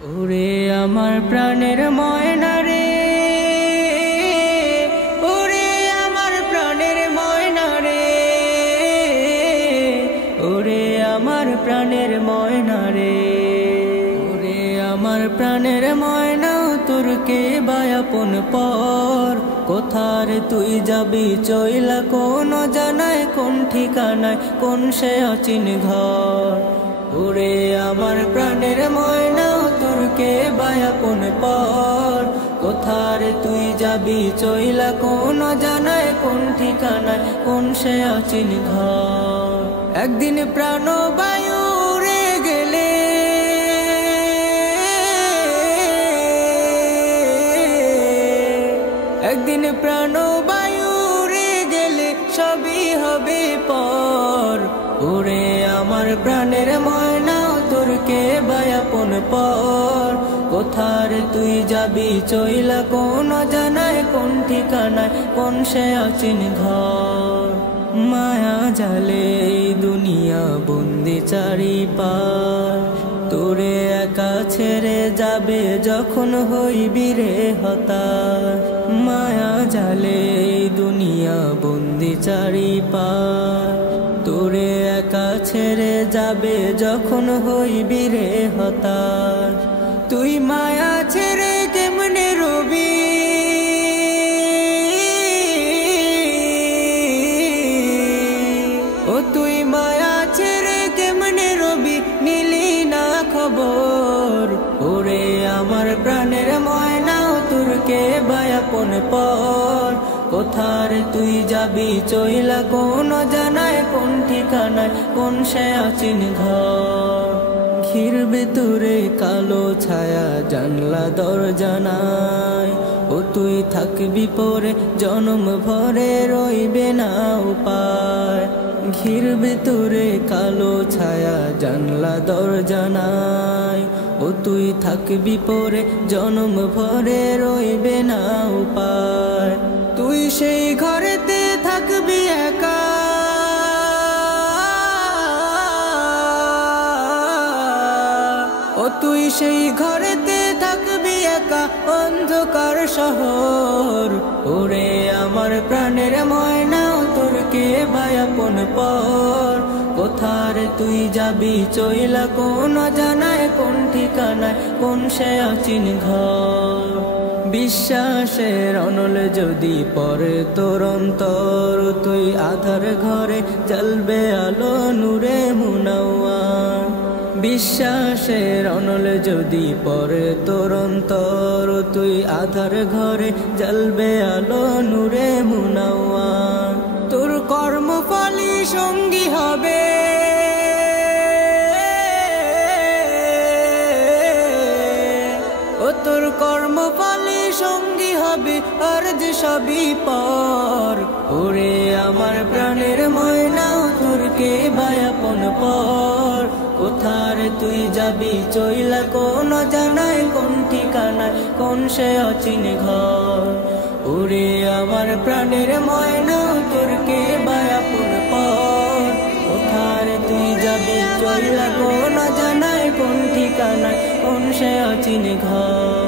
ওরে আমার প্রাণের ময়না রে, ওরে আমার প্রাণের ময়না রে, ওরে আমার প্রাণের ময়না রে, ওরে আমার প্রাণের ময়না তোর কে বায়াপন পর কোথারে তুই যাবি চইলা কোন জানায় কোন ঠিকানায় কোন সে অচিন ঘর। ওরে আমার প্রাণের ময়না তোর কে বায়াপন পর কোথারে তুই যাবি চইলা কোন জানায় কোন ঠিকানায় কোন সে অচিন ঘর। একদিন প্রাণ বায়ু উড়ে গেলে একদিন প্রাণ বায়ু উড়ে গেলে সবই হবে পর। ওরে আমার প্রাণের ময়না তোর কে বায়াপন পর কোথারে তুই যাবি চইলা কোন জানায় কোন ঠিকানায় কোন সে অচিন ঘর। মায়া জালে এই দুনিয়া বন্দি চারিপাশ তোরে একা ছেড়ে যাবে যখন হইবি রে হতাশ। মায়া জালে এই দুনিয়া বন্দি চারিপাশ তোরে একা ছেড়ে যাবে যখন হইবি রে হতাশ। তুই মায়া ছেড়ে কেমনে রবি, ও তুই মায়া ছেড়ে কেমনে রবি নিলি না খবর। ওরে আমার প্রাণের ময়না তোর কে বায়াপন পর কোথারে তুই যাবি চইলা কোন জানায় কোন ঠিকানায় কোন সে অচিন ঘর। ঘির ভিতরে কালো ছায়া জানলা দরজা নাই, ও তুই থাকবি পরে জনম ভরে রইবে না উপায়। ঘির ভিতরে কালো ছায়া জানলা দরজা নাই, ও তুই থাকবি পরে জনম ভরে রইবে না উপায়। তুই সেই ঘরেতে থাকবি একা, ও তুই সেই ঘরেতে থাকবি একা অন্ধকার শহর। ওরে আমার প্রাণের ময়না তোর কে বায়াপন পর কোথারে তুই যাবি চইলা কোন জানায় কোন ঠিকানায় কোন সে অচিন ঘর। বিশ্বাসের অনল যদি পরে তোর অন্তর তুই আধার ঘরে জ্বলবে আলো নূরে মুনাওয়ার। বিশ্বাসের অনল যদি পরে তোর অন্তর তুই আধার ঘরে জ্বলবে আলো নূরে মুনাওয়ার। তোর কর্মফলই সঙ্গী হবে, ও তোর কর্মফলই সঙ্গী হবে আর যে সবই পর। ওরে আমার প্রাণের ময়না তোর কে বায়াপন পর কোথারে তুই যাবি চইলা কোন জানায় কোন ঠিকানায় কোন সে অচিন ঘর। ওরে আমার প্রাণের ময়না তোর কে বায়াপন পর কোথারে তুই যাবি চইলা কোন জানায় কোন ঠিকানায় কোন সে অচিন ঘর।